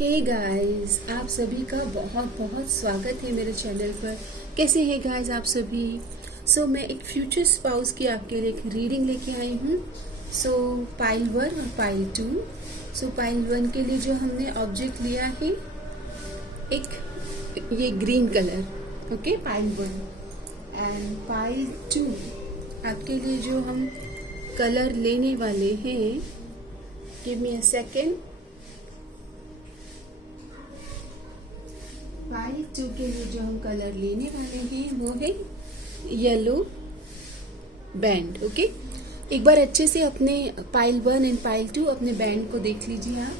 Hey guys, आप सभी का बहुत बहुत स्वागत है मेरे चैनल पर। कैसे हैं गाइस आप सभी? मैं एक फ्यूचर स्पाउस की आपके लिए एक रीडिंग लेके आई हूँ। पाइल 1 और पाइल 2। पाइल 1 के लिए जो हमने ऑब्जेक्ट लिया है एक ये green colour, okay, pile 1। And pile 2 आपके लिए जो हम कलर लेने वाले हैं, give me a second. Pile 2 के लिए जो हम कलर लेने वाले हैं वो है येलो बैंड। ओके, एक बार अच्छे से अपने पाइल 1 एंड पाइल 2 अपने बैंड को देख लीजिए आप।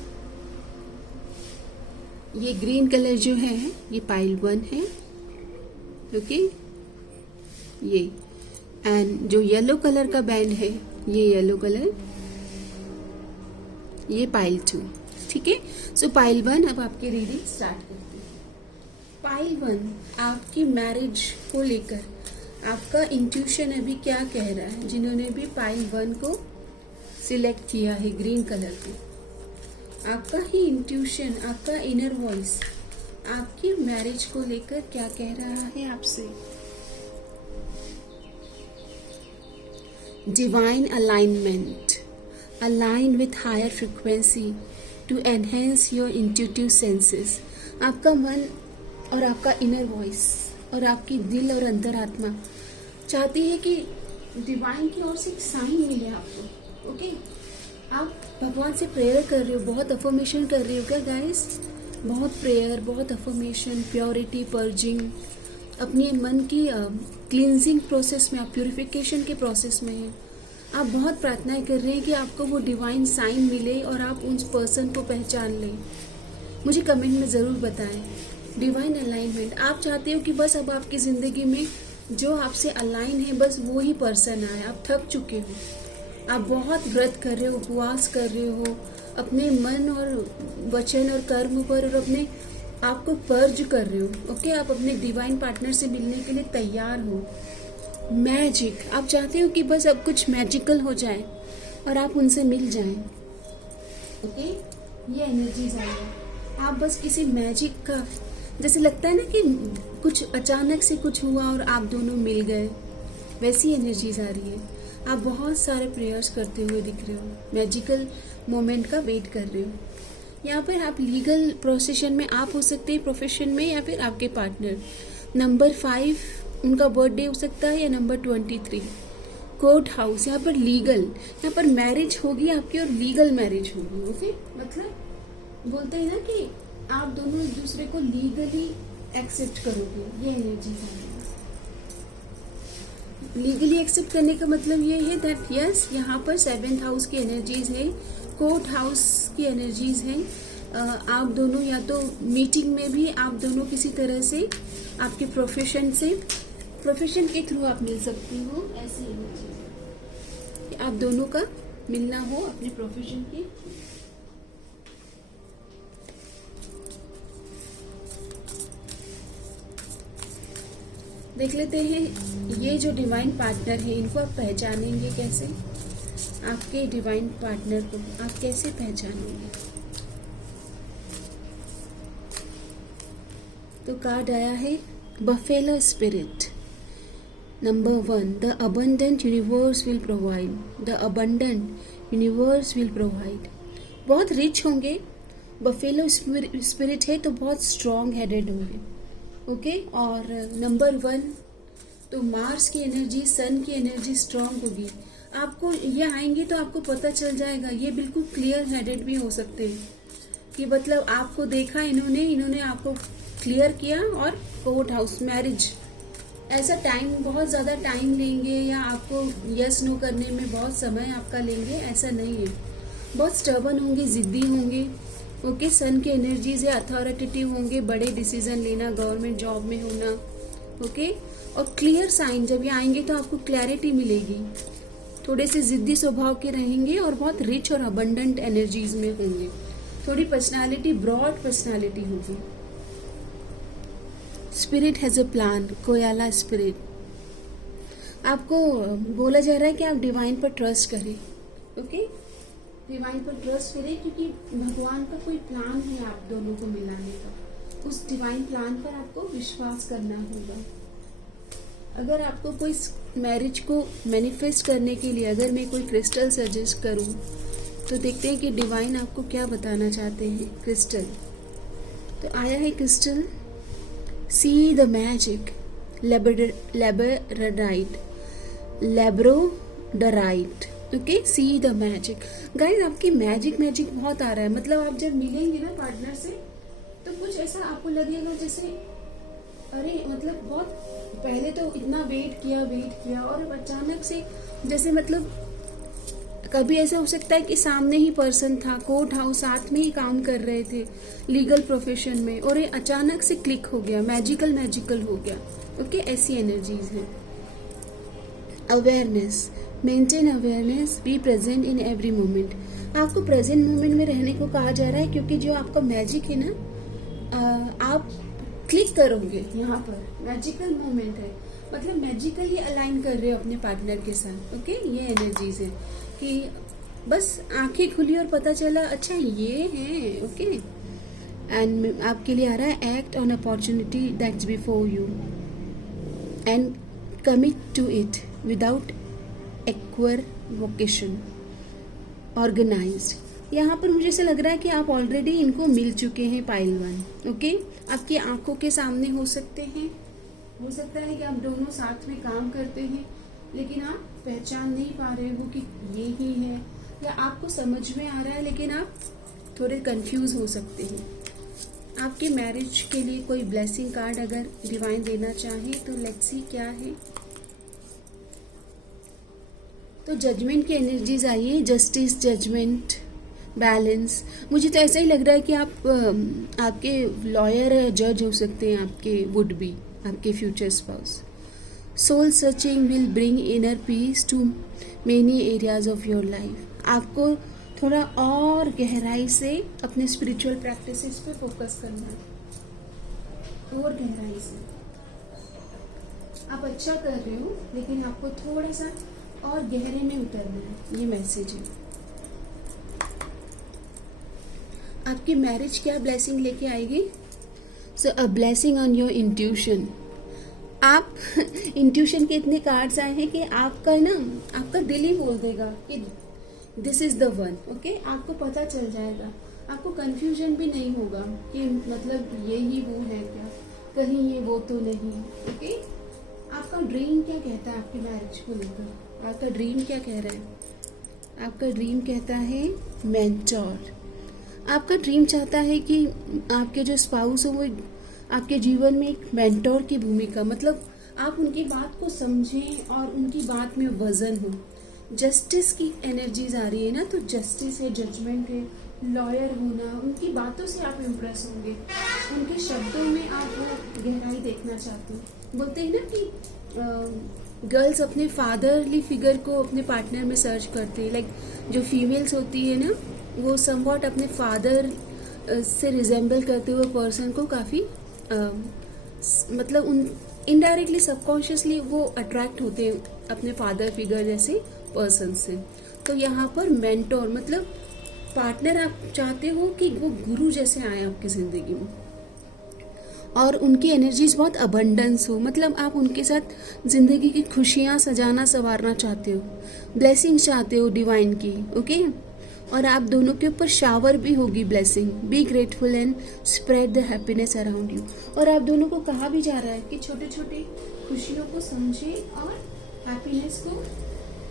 ये ग्रीन कलर जो है ये पाइल 1 है, ओके, ये। एंड जो येलो कलर का बैंड है ये येलो कलर, ये पाइल 2। ठीक है, पाइल 1 अब आपकी रीडिंग स्टार्ट करते हैं। पाइल 1 आपकी मैरिज को लेकर आपका इंट्यूशन अभी क्या कह रहा है? जिन्होंने भी पाइल 1 को सिलेक्ट किया है ग्रीन कलर को, आपका ही इंट्यूशन, आपका इनर वॉइस आपकी मैरिज को लेकर क्या कह रहा है आपसे? Divine alignment, align with higher frequency to enhance your intuitive senses. आपका मन और आपका इनर वॉइस और आपकी दिल और अंतरात्मा चाहती है कि डिवाइन की ओर से एक साइन मिले आपको। ओके, आप भगवान से प्रेयर कर रहे हो, बहुत अफर्मेशन कर रहे हो क्या गाइस? बहुत प्रेयर, बहुत अफर्मेशन, प्योरिटी, पर्जिंग, अपने मन की क्लींजिंग प्रोसेस में, आप प्यूरिफिकेशन के प्रोसेस में हैं। आप बहुत प्रार्थनाएं कर रहे हैं कि आपको वो डिवाइन साइन मिले और आप उस पर्सन को पहचान लें। मुझे कमेंट में ज़रूर बताएं। डिवाइन अलाइनमेंट, आप चाहते हो कि बस अब आपकी ज़िंदगी में जो आपसे अलाइन है बस वो ही पर्सन आए। आप थक चुके हो, आप बहुत व्रत कर रहे हो, उपवास कर रहे हो अपने मन और वचन और कर्म पर, और अपने आप को पर्ज कर रहे हो। ओके, आप अपने डिवाइन पार्टनर से मिलने के लिए तैयार हो। मैजिक, आप चाहते हो कि बस अब कुछ मैजिकल हो जाए और आप उनसे मिल जाएं। ओके, ये एनर्जीज आई है। आप बस किसी मैजिक का, जैसे लगता है ना कि कुछ अचानक से कुछ हुआ और आप दोनों मिल गए, वैसी एनर्जीज आ रही है। आप बहुत सारे प्रेयर्स करते हुए दिख रहे हो, मैजिकल मोमेंट का वेट कर रहे हो। यहाँ पर आप लीगल प्रोसेशन में आप हो सकते हैं, प्रोफेशन में, या फिर आपके पार्टनर। नंबर 5 उनका बर्थडे हो सकता है, या नंबर 23 कोर्ट हाउस। यहाँ पर लीगल, यहाँ पर मैरिज होगी आपकी और लीगल मैरिज होगी। ओके, मतलब बोलते हैं ना कि आप दोनों एक दूसरे को लीगली एक्सेप्ट करोगे, ये एनर्जी है। लीगली एक्सेप्ट करने का मतलब ये है दैट यस, यहाँ पर 7th हाउस की एनर्जीज है, कोर्ट हाउस की एनर्जीज हैं। आप दोनों या तो मीटिंग में भी आप दोनों किसी तरह से आपके प्रोफेशन के थ्रू आप मिल सकती हो, ऐसी एनर्जी आप दोनों का मिलना हो अपने प्रोफेशन के। देख लेते हैं ये जो डिवाइन पार्टनर है इनको आप पहचानेंगे कैसे? आपके डिवाइन पार्टनर को आप कैसे पहचानेंगे? तो कार्ड आया है buffalo spirit. Number 1, the abundant universe will provide, the abundant universe will provide. बहुत रिच होंगे, बफेलो स्पिरिट है तो बहुत स्ट्रॉन्ग हेडेड होंगे। ओके, और नंबर 1 तो मार्स की एनर्जी, सन की एनर्जी स्ट्रांग होगी। आपको ये आएंगे तो आपको पता चल जाएगा, ये बिल्कुल क्लियर हेडेड भी हो सकते हैं कि मतलब आपको देखा इन्होंने आपको क्लियर किया, और कोर्ट हाउस मैरिज, ऐसा टाइम, बहुत ज़्यादा टाइम लेंगे या आपको यस नो करने में बहुत समय आपका लेंगे, ऐसा नहीं है। बहुत स्टर्बन होंगे, जिद्दी होंगे। ओके, सन के एनर्जीज है, अथॉरिटेटिव होंगे, बड़े डिसीजन लेना, गवर्नमेंट जॉब में होना। ओके, और क्लियर साइन, जब ये आएंगे तो आपको क्लैरिटी मिलेगी। थोड़े से जिद्दी स्वभाव के रहेंगे और बहुत रिच और अबंडेंट एनर्जीज में होंगे। थोड़ी पर्सनालिटी, ब्रॉड पर्सनालिटी होगी। स्पिरिट हैज अ प्लान, कोयाला स्पिरिट। आपको बोला जा रहा है कि आप डिवाइन पर ट्रस्ट करें। ओके, डिवाइन पर ट्रस्ट करें, क्योंकि भगवान का कोई प्लान है आप दोनों को मिलाने का। उस डिवाइन प्लान पर आपको विश्वास करना होगा। अगर आपको कोई मैरिज को मैनिफेस्ट करने के लिए अगर मैं कोई क्रिस्टल सजेस्ट करूं, तो देखते हैं कि डिवाइन आपको क्या बताना चाहते हैं। क्रिस्टल तो आया है, crystal see the magic labradorite. Okay, see the magic. Guys आपकी मैजिक बहुत आ रहा है। मतलब आप जब मिलेंगे ना पार्टनर से, तो कुछ ऐसा आपको लगेगा जैसे अरे मतलब बहुत पहले तो इतना वेट किया और अब अचानक से जैसे मतलब कभी ऐसा हो सकता है कि सामने ही पर्सन था, कोर्ट हाउस साथ में ही काम कर रहे थे लीगल प्रोफेशन में, और ये अचानक से क्लिक हो गया, मैजिकल हो गया। ओके, ऐसी एनर्जीज हैं। Awareness, maintain awareness, be present in every moment. आपको प्रेजेंट मोमेंट में रहने को कहा जा रहा है, क्योंकि जो आपका मैजिक है ना, आप क्लिक करोगे यहाँ पर। मैजिकल मोमेंट है, मतलब मैजिकली अलाइन कर रहे हो अपने पार्टनर के साथ। ओके, ये एनर्जीज है कि बस आंखें खुली और पता चला अच्छा ये है। ओके, एंड आपके लिए आ रहा है act on opportunity that's before you and commit to it without equivocation, organised. यहाँ पर मुझे ऐसा लग रहा है कि आप ऑलरेडी इनको मिल चुके हैं, पाइल 1। ओके, आपकी आंखों के सामने हो सकते हैं, हो सकता है कि आप दोनों साथ में काम करते हैं, लेकिन आप पहचान नहीं पा रहे हो कि ये ही है, या आपको समझ में आ रहा है लेकिन आप थोड़े कंफ्यूज हो सकते हैं। आपके मैरिज के लिए कोई ब्लेसिंग कार्ड अगर डिवाइन देना चाहे तो लेट्स सी क्या है। तो जजमेंट की एनर्जीज आई है, जस्टिस, जजमेंट, बैलेंस। मुझे तो ऐसा ही लग रहा है कि आप आपके लॉयर जज हो सकते हैं, आपके वुड बी, आपके future spouse. Soul searching will bring inner peace to many areas of your life. आपको थोड़ा और गहराई से अपने स्पिरिचुअल प्रैक्टिसेस पे फोकस करना है, और गहराई से। आप अच्छा कर रहे हो, लेकिन आपको थोड़ा सा और गहरे में उतरना है, ये मैसेज है। आपकी मैरिज क्या ब्लेसिंग लेके आएगी? So a blessing on your intuition. आप इंट्यूशन के इतने कार्ड्स आए हैं कि आपका ना, आपका दिल ही बोल देगा कि this is the one. Okay, आपको पता चल जाएगा, आपको कंफ्यूजन भी नहीं होगा कि मतलब ये ही वो है क्या, कहीं ये वो तो नहीं। ओके, आपका ड्रीम क्या कहता है आपकी मैरिज को लेकर? आपका ड्रीम क्या कह रहा है? आपका ड्रीम कहता है मेंटोर। आपका ड्रीम चाहता है कि आपके जो स्पाउस हो वो आपके जीवन में एक मेंटोर की भूमिका, मतलब आप उनकी बात को समझें और उनकी बात में वजन हो। जस्टिस की एनर्जीज आ रही है ना, तो जस्टिस है, जजमेंट है, लॉयर होना, उनकी बातों से आप इम्प्रेस होंगे, उनके शब्दों में आप वो गहराई देखना चाहते हो। बोलते हैं ना कि गर्ल्स अपने फादरली फिगर को अपने पार्टनर में सर्च करते हैं। लाइक जो फीमेल्स होती है ना, वो समवॉट अपने फादर से रिजेंबल करते हुए पर्सन को काफ़ी मतलब उन इनडायरेक्टली सबकॉन्शियसली वो अट्रैक्ट होते हैं अपने फादर फिगर जैसे पर्सन से। तो यहाँ पर मेंटोर मतलब पार्टनर आप चाहते हो कि वो गुरु जैसे आए आपकी ज़िंदगी में, और उनकी एनर्जीज बहुत अबंडेंस हो, मतलब आप उनके साथ ज़िंदगी की खुशियाँ सजाना संवारना चाहते हो, ब्लेसिंग्स चाहते हो डिवाइन की। ओके, और आप दोनों के ऊपर शावर भी होगी blessing. Be grateful and spread the happiness around you. और आप दोनों को कहा भी जा रहा है कि छोटे छोटे खुशियों को समझें, और हैप्पीनेस को,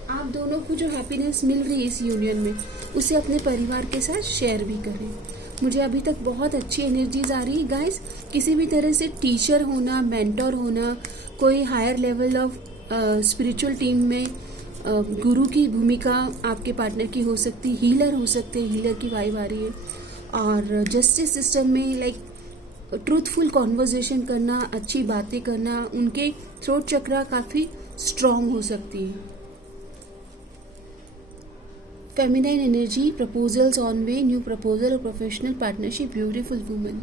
आप दोनों को जो हैप्पीनेस मिल रही है इस यूनियन में, उसे अपने परिवार के साथ शेयर भी करें। मुझे अभी तक बहुत अच्छी एनर्जीज आ रही है गाइस। किसी भी तरह से टीचर होना, मेंटोर होना, कोई higher level of spiritual team में गुरु की भूमिका आपके पार्टनर की हो सकती, हीलर हो सकते हैं, हीलर की वाइब आ रही है। और जस्टिस सिस्टम में लाइक ट्रूथफुल कॉन्वर्जेशन करना, अच्छी बातें करना, उनके थ्रोट चक्रा काफ़ी स्ट्रॉन्ग हो सकती है। Feminine energy, proposals on way, new proposal और प्रोफेशनल पार्टनरशिप, ब्यूटीफुल वुमन।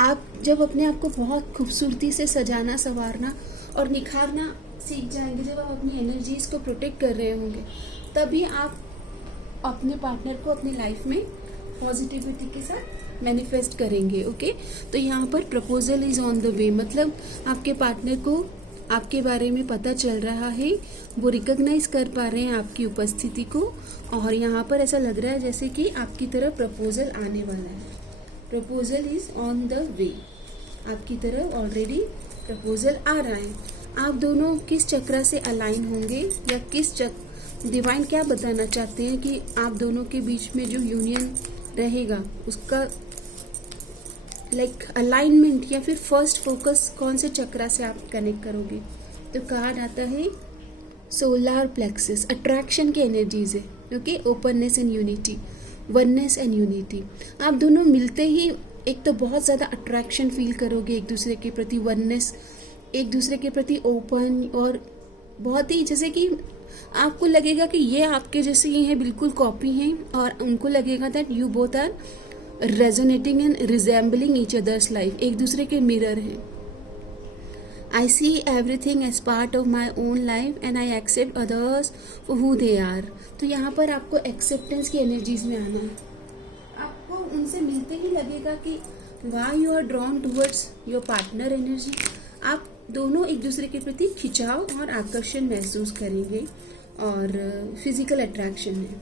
आप जब अपने आप को बहुत खूबसूरती से सजाना, संवारना और निखारना सीख जाएंगे, जब आप अपनी एनर्जीज को प्रोटेक्ट कर रहे होंगे, तभी आप अपने पार्टनर को अपनी लाइफ में पॉजिटिविटी के साथ मैनिफेस्ट करेंगे। ओके, तो यहाँ पर proposal is on the way, मतलब आपके पार्टनर को आपके बारे में पता चल रहा है, वो रिकॉग्नाइज कर पा रहे हैं आपकी उपस्थिति को, और यहाँ पर ऐसा लग रहा है जैसे कि आपकी तरफ प्रपोजल आने वाला है। Proposal is on the way, आपकी तरफ ऑलरेडी प्रपोजल आ रहा है। आप दोनों किस चक्र से अलाइन होंगे, या किस डिवाइन क्या बताना चाहते हैं कि आप दोनों के बीच में जो यूनियन रहेगा उसका अलाइनमेंट, या फिर फर्स्ट फोकस कौन से चक्र से आप कनेक्ट करोगे। तो कार्ड आता है सोलर प्लेक्सस, अट्रैक्शन की एनर्जीज है, okay, openness and unity, oneness and unity. आप दोनों मिलते ही एक तो बहुत ज़्यादा अट्रैक्शन फील करोगे एक दूसरे के प्रति, वननेस, एक दूसरे के प्रति ओपन, और बहुत ही जैसे कि आपको लगेगा कि ये आपके जैसे ही हैं, बिल्कुल कॉपी हैं, और उनको लगेगा that you both are resonating and resembling each others life, एक दूसरे के मिरर हैं। I see everything as part of my own life and I accept others for who they are. तो यहाँ पर आपको एक्सेप्टेंस की एनर्जीज में आना है। आपको उनसे मिलते ही लगेगा कि why you are drawn towards your partner energy. आप दोनों एक दूसरे के प्रति खिंचाव और आकर्षण महसूस करेंगे, और फिजिकल अट्रैक्शन है।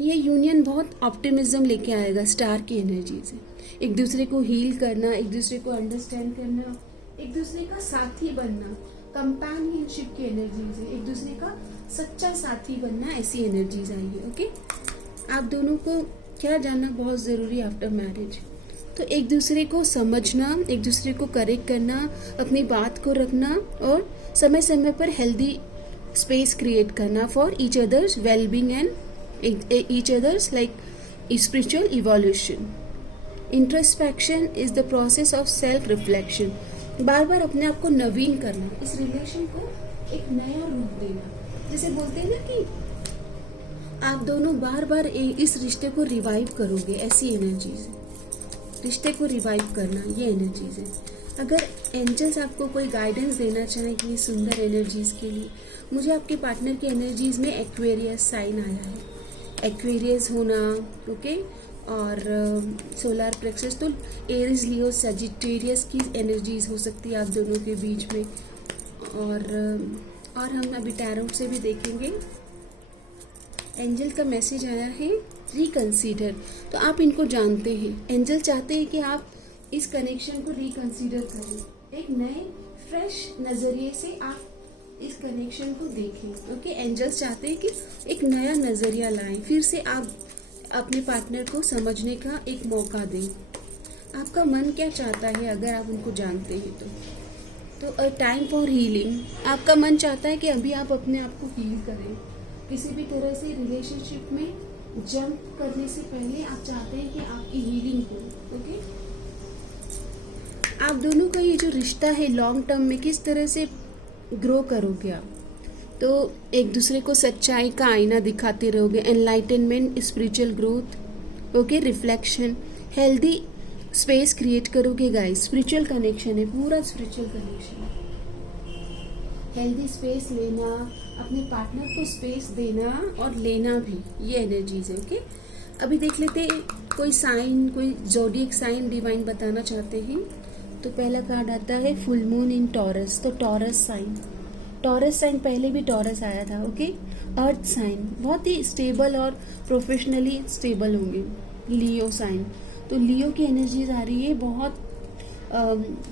ये यूनियन बहुत ऑप्टिमिज्म लेके आएगा, स्टार की एनर्जी से। एक दूसरे को हील करना, एक दूसरे को अंडरस्टैंड करना, एक दूसरे का साथी बनना, कंपेनियनशिप की एनर्जीज है, एक दूसरे का सच्चा साथी बनना, ऐसी एनर्जीज आई है। ओके, आप दोनों को क्या जानना बहुत ज़रूरी आफ्टर मैरिज, तो एक दूसरे को समझना, एक दूसरे को करेक्ट करना, अपनी बात को रखना, और समय समय पर हेल्दी स्पेस क्रिएट करना for each others wellbeing and each others like spiritual evolution. Introspection is the process of self reflection. बार बार अपने आप को नवीन करना, इस रिलेशन को एक नया रूप देना। जैसे बोलते हैं ना कि आप दोनों बार बार इस रिश्ते को रिवाइव करोगे, ऐसी एनर्जीज है। रिश्ते को रिवाइव करना, ये एनर्जीज है। अगर एंजल्स आपको कोई गाइडेंस देना चाहें कि सुंदर एनर्जीज के लिए, मुझे आपके पार्टनर की एनर्जीज में एक्वेरियस साइन आया है। एक्वेरियस होना, ओके, और सोलर प्लेक्सस, तो एरीज, लियो, सजिटेरियस की एनर्जीज हो सकती है आप दोनों के बीच में। और हम अभी टैरोट से भी देखेंगे। एंजल का मैसेज आया है रिकंसीडर, तो आप इनको जानते हैं। एंजल चाहते हैं कि आप इस कनेक्शन को रिकंसीडर करें, एक नए फ्रेश नजरिए से आप इस कनेक्शन को देखें। ओके, एंजल्स चाहते हैं कि एक नया नजरिया लाएं, फिर से आप अपने पार्टनर को समझने का एक मौका दें। आपका मन क्या चाहता है अगर आप उनको जानते हैं तो अ टाइम फॉर हीलिंग। आपका मन चाहता है कि अभी आप अपने आप को हील करें। किसी भी तरह से रिलेशनशिप में जंप करने से पहले आप चाहते हैं कि आपकी हीलिंग हो। ओके, आप दोनों का ये जो रिश्ता है लॉन्ग टर्म में किस तरह से ग्रो करोगे आप, तो एक दूसरे को सच्चाई का आईना दिखाते रहोगे। Enlightenment, spiritual growth, okay, reflection, healthy space create करोगे गाइस। स्पिरिचुअल कनेक्शन है, पूरा स्पिरिचुअल कनेक्शन है। हेल्दी स्पेस लेना, अपने पार्टनर को स्पेस देना और लेना भी, ये एनर्जीज है। ओके, अभी देख लेते हैं कोई साइन, कोई जोडियक साइन डिवाइन बताना चाहते हैं। तो पहला कार्ड आता है फुल मून इन टॉरस, तो टॉरस साइन पहले भी टॉरस आया था। ओके, अर्थ साइन बहुत ही स्टेबल और प्रोफेशनली स्टेबल होंगे। लियो साइन, तो लियो की एनर्जीज आ रही है, बहुत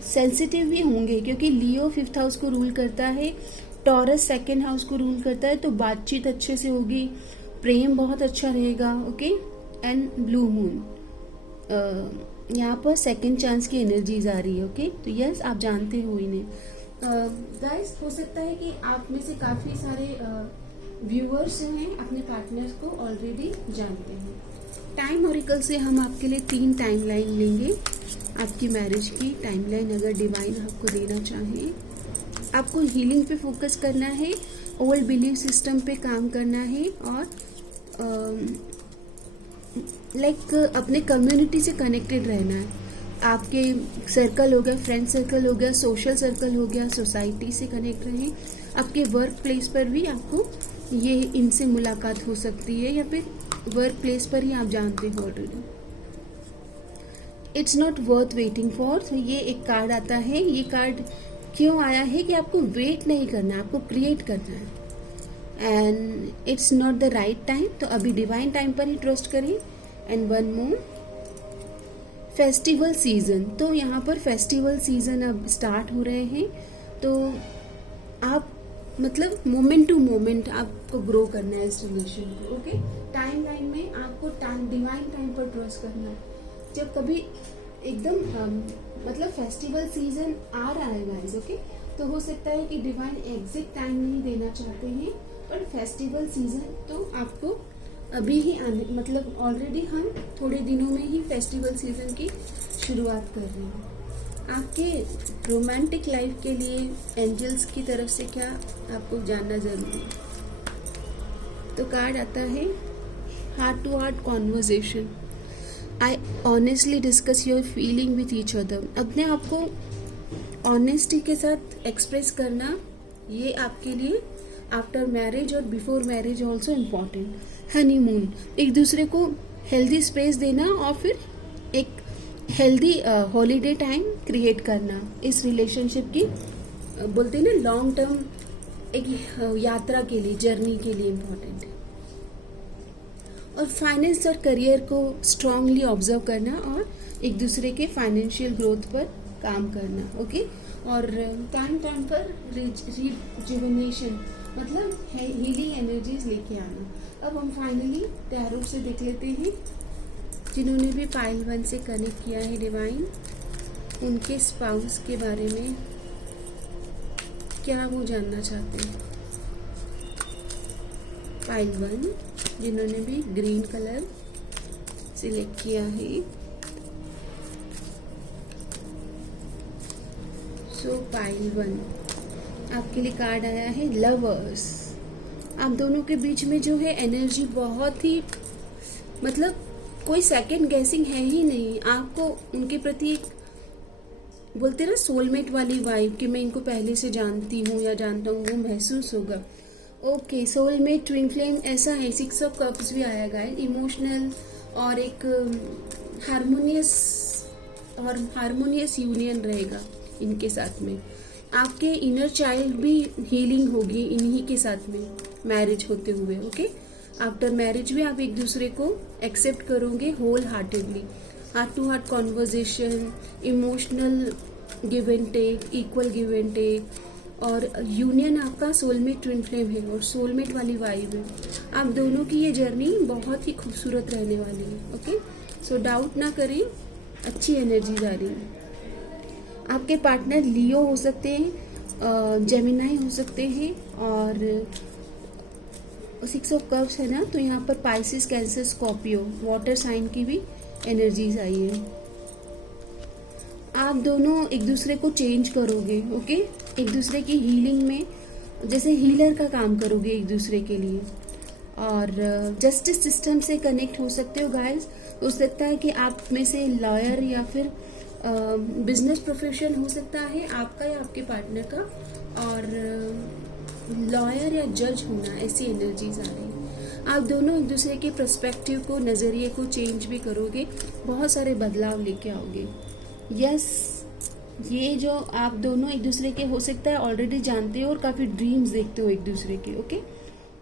सेंसिटिव भी होंगे क्योंकि लियो 5th हाउस को रूल करता है, टॉरस 2nd हाउस को रूल करता है, तो बातचीत अच्छे से होगी, प्रेम बहुत अच्छा रहेगा। ओके, एंड ब्लू मून, यहाँ पर सेकंड चांस की एनर्जीज आ रही है। ओके, तो यस, आप जानते हो इन्हें। गाइस, हो सकता है कि आप में से काफ़ी सारे व्यूअर्स जो हैं अपने पार्टनर्स को ऑलरेडी जानते हैं। टाइम ऑरिकल से हम आपके लिए 3 टाइमलाइन लेंगे, आपकी मैरिज की टाइमलाइन अगर डिवाइन आपको देना चाहे। आपको हीलिंग पे फोकस करना है, ओल्ड बिलीफ सिस्टम पे काम करना है, और अपने कम्युनिटी से कनेक्टेड रहना है। आपके सर्कल हो गया, फ्रेंड सर्कल हो गया, सोशल सर्कल हो गया, सोसाइटी से कनेक्ट रहें। आपके वर्क प्लेस पर भी आपको ये इनसे मुलाकात हो सकती है, या फिर वर्क प्लेस पर ही आप जानते हो already. It's not worth waiting for. तो ये एक कार्ड आता है। ये कार्ड क्यों आया है कि आपको वेट नहीं करना है, आपको क्रिएट करना है। And it's not the right time, तो अभी डिवाइन टाइम पर ही ट्रस्ट करें। And one more, festival season. तो यहाँ पर फेस्टिवल सीजन अब स्टार्ट हो रहे हैं, तो आप मतलब मोमेंट टू मोमेंट आपको ग्रो करना है इस रिलेशन को। ओके, टाइम लाइन में आपको टाइम डिवाइन टाइम पर ट्रस्ट करना है। जब कभी एकदम मतलब फेस्टिवल सीजन आ रहा है गाइस, ओके, तो हो सकता है कि डिवाइन एग्जैक्ट टाइम नहीं देना चाहते हैं, पर फेस्टिवल सीजन तो आपको अभी ही आने, मतलब ऑलरेडी हम थोड़े दिनों में ही फेस्टिवल सीजन की शुरुआत कर रहे हैं। आपके रोमांटिक लाइफ के लिए एंजल्स की तरफ से क्या आपको जानना जरूरी है। तो कार्ड आता है heart to heart conversation. I honestly discuss your feeling with each other. अपने आप को ऑनेस्टी के साथ एक्सप्रेस करना, ये आपके लिए आफ्टर मैरिज और before marriage also important. Honeymoon, एक दूसरे को हेल्दी स्पेस देना और फिर एक हेल्दी हॉलीडे टाइम क्रिएट करना, इस रिलेशनशिप की बोलते हैं ना लॉन्ग टर्म एक यात्रा के लिए, जर्नी के लिए इम्पॉर्टेंट है। और फाइनेंस और करियर को स्ट्रांगली ऑब्जर्व करना और एक दूसरे के फाइनेंशियल ग्रोथ पर काम करना। ओके, और टाइम टाइम पर रिजुविनेशन मतलब हीलिंग एनर्जीज लेके आना। अब हम फाइनली टैरो से देख लेते हैं, जिन्होंने भी पाइल 1 से कनेक्ट किया है डिवाइन, उनके स्पाउस के बारे में क्या वो जानना चाहते हैं। पाइल 1 जिन्होंने भी ग्रीन कलर सिलेक्ट किया है, सो पाइल 1 आपके लिए कार्ड आया है लवर्स। आप दोनों के बीच में जो है एनर्जी बहुत ही मतलब कोई सेकंड गेसिंग है ही नहीं। आपको उनके प्रति एक बोलते ना सोलमेट वाली वाइब कि मैं इनको पहले से जानती हूँ या जानता हूँ, वो महसूस होगा। ओके, सोलमेट ट्विन फ्लेम ऐसा है। 6 ऑफ कप्स भी आया गाइड, इमोशनल और एक हारमोनियस यूनियन रहेगा इनके साथ में। आपके इनर चाइल्ड भी हीलिंग होगी इन्हीं के साथ में मैरिज होते हुए। ओके, आफ्टर मैरिज भी आप एक दूसरे को एक्सेप्ट करोगे wholeheartedly. Heart to heart conversation, emotional give and take, equal give and take, और यूनियन आपका सोलमेट ट्विन फ्लेम है और सोलमेट वाली वाइब है। आप दोनों की ये जर्नी बहुत ही खूबसूरत रहने वाली है। ओके, सो डाउट ना करें, अच्छी एनर्जीज आ रही है। आपके पार्टनर लियो हो सकते हैं, जेमिनाई हो सकते हैं, और 6 ऑफ कप्स है ना, तो यहाँ पर Pisces, Cancer, Scorpio, water sign की भी एनर्जीज आई है। आप दोनों एक दूसरे को चेंज करोगे। ओके, एक दूसरे की हीलिंग में जैसे हीलर का काम करोगे एक दूसरे के लिए, और जस्टिस सिस्टम से कनेक्ट हो सकते हो गाइस। हो सकता है कि आप में से लॉयर या फिर बिजनेस प्रोफेशन हो सकता है आपका या आपके पार्टनर का, और लॉयर या जज होना, ऐसी एनर्जीज आ रही है। आप दोनों एक दूसरे के पर्सपेक्टिव को, नज़रिए को चेंज भी करोगे, बहुत सारे बदलाव लेके आओगे। यस, ये जो आप दोनों एक दूसरे के हो सकता है ऑलरेडी जानते हो और काफ़ी ड्रीम्स देखते हो एक दूसरे के। ओके,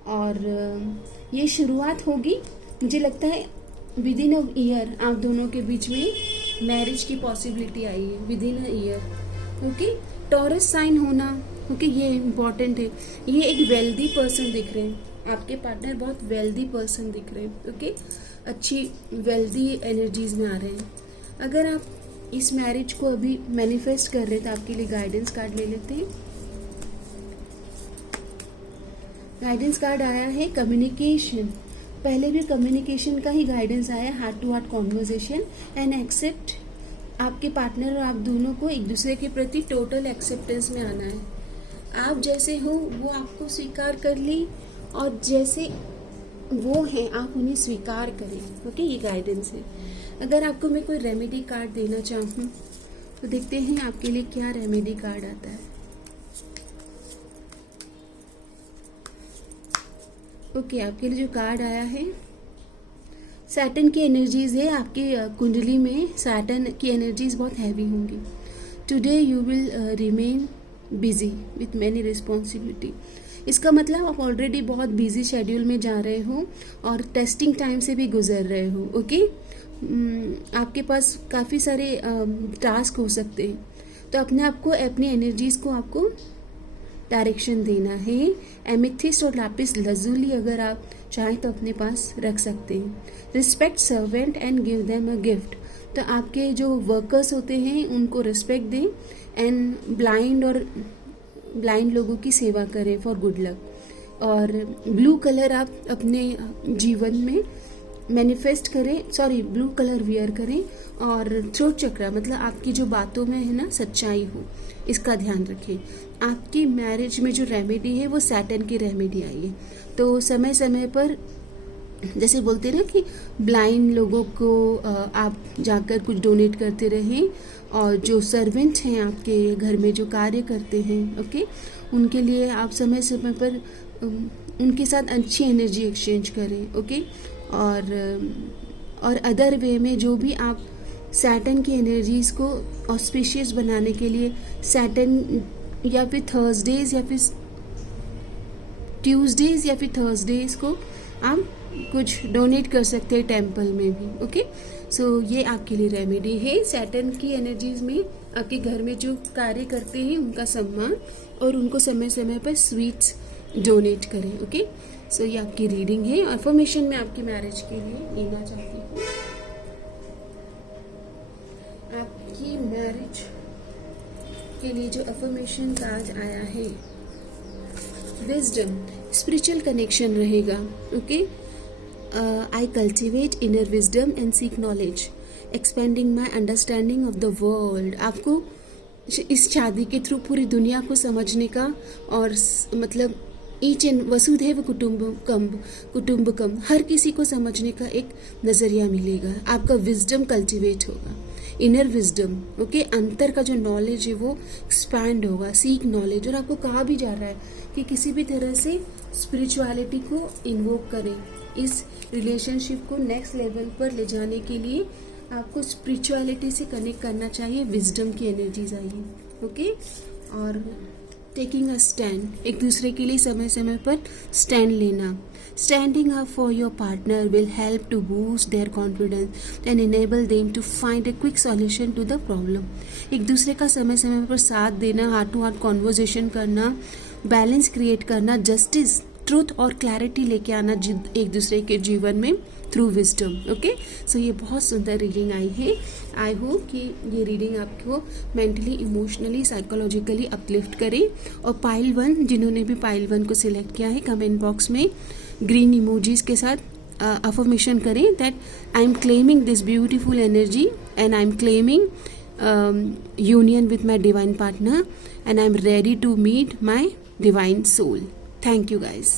और ये शुरुआत होगी, मुझे लगता है विद इन अ ईयर आप दोनों के बीच में मैरिज की पॉसिबिलिटी आई है, within a year. Okay, Taurus sign होना, ओके, ये इम्पॉर्टेंट है। ये एक वेल्दी पर्सन दिख रहे हैं, आपके पार्टनर बहुत वेल्दी पर्सन दिख रहे हैं। ओके, अच्छी वेल्दी एनर्जीज में आ रहे हैं। अगर आप इस मैरिज को अभी मैनिफेस्ट कर रहे हैं तो आपके लिए गाइडेंस कार्ड ले लेते हैं। गाइडेंस कार्ड आया है कम्युनिकेशन। पहले भी कम्युनिकेशन का ही गाइडेंस आया, heart to heart conversation and accept. आपके पार्टनर और आप दोनों को एक दूसरे के प्रति टोटल एक्सेप्टेंस में आना है। आप जैसे हो वो आपको स्वीकार कर ली, और जैसे वो हैं आप उन्हें स्वीकार करें। ओके, ये गाइडेंस है। अगर आपको मैं कोई रेमेडी कार्ड देना चाहूँ तो देखते हैं आपके लिए क्या रेमेडी कार्ड आता है। ओके, आपके लिए जो कार्ड आया है सैटर्न की एनर्जीज है आपकी कुंडली में, सैटर्न की एनर्जीज बहुत हैवी होंगी. Today you will remain busy with many responsibility. इसका मतलब आप ऑलरेडी बहुत बिजी शेड्यूल में जा रहे हो और टेस्टिंग टाइम से भी गुजर रहे हो. ओके आपके पास काफ़ी सारे टास्क हो सकते हैं, तो अपने आप को, अपनी एनर्जीज को आपको डायरेक्शन देना है. एमेथिस्ट और लापिस लजुली अगर आप चाहें तो अपने पास रख सकते हैं. Respect servant and give them a gift. तो आपके जो वर्कर्स होते हैं उनको रिस्पेक्ट दें एंड ब्लाइंड लोगों की सेवा करें फॉर गुड लक. और ब्लू कलर आप अपने जीवन में मैनिफेस्ट करें, ब्लू कलर वियर करें. और थ्रोट चक्र मतलब आपकी जो बातों में है ना सच्चाई हो, इसका ध्यान रखें. आपकी मैरिज में जो रेमेडी है वो सैटर्न की रेमेडी आई है, तो समय समय पर जैसे बोलते हैं ना कि ब्लाइंड लोगों को आप जाकर कुछ डोनेट करते रहें. और जो सर्वेंट हैं आपके घर में जो कार्य करते हैं, ओके, उनके लिए आप समय समय पर उनके साथ अच्छी एनर्जी एक्सचेंज करें. ओके और अदर वे में जो भी आप सैटर्न की एनर्जीज को ऑस्पिशियस बनाने के लिए सैटर्न या फिर थर्सडेज या फिर ट्यूसडेज या फिर थर्सडेज को आप कुछ डोनेट कर सकते हैं टेम्पल में भी. ओके सो ये आपके लिए रेमेडी है. सैटर्न की एनर्जीज में आपके घर में जो कार्य करते हैं उनका सम्मान और उनको समय समय पर स्वीट्स डोनेट करें. ओके सो ये आपकी रीडिंग है. अफर्मेशन में आपकी मैरिज के लिए लेना चाहती हूँ. आपकी मैरिज के लिए जो अफर्मेशन आज आया है, विजडम, स्पिरिचुअल कनेक्शन रहेगा. Okay I cultivate inner wisdom and seek knowledge, expanding my understanding of the world. आपको इस शादी के थ्रू पूरी दुनिया को समझने का और मतलब ईच एंड वसुधैव कुटुंबकम हर किसी को समझने का एक नज़रिया मिलेगा. आपका विजडम कल्टिवेट होगा, इनर विजडम. ओके अंतर का जो नॉलेज है वो एक्सपैंड होगा. Seek knowledge. और आपको कहा भी जा रहा है कि किसी भी तरह से स्पिरिचुअलिटी को इन्वोक करें. इस रिलेशनशिप को नेक्स्ट लेवल पर ले जाने के लिए आपको स्पिरिचुअलिटी से कनेक्ट करना चाहिए. विजडम की एनर्जीज आई है. ओके और टेकिंग अ स्टैंड, एक दूसरे के लिए समय समय पर स्टैंड लेना. Standing up for your partner will help to boost their confidence and enable them to find a quick solution to the problem. एक दूसरे का समय समय पर साथ देना, हार्ट टू हार्ट कॉन्वर्जेशन करना, बैलेंस क्रिएट करना, जस्टिस, ट्रूथ और क्लैरिटी लेके आना एक दूसरे के जीवन में थ्रू विजडम. ओके सो ये बहुत सुंदर रीडिंग आई है. आई होप कि ये रीडिंग आपको मेंटली, इमोशनली, साइकोलॉजिकली अपलिफ्ट करे. और पाइल 1, जिन्होंने भी पाइल 1 को सिलेक्ट किया है, कमेंट बॉक्स में ग्रीन इमोजीज के साथ अफर्मेशन करें that I am claiming this beautiful energy and I am claiming union with my divine partner and I'm ready to meet my divine soul. Thank you guys.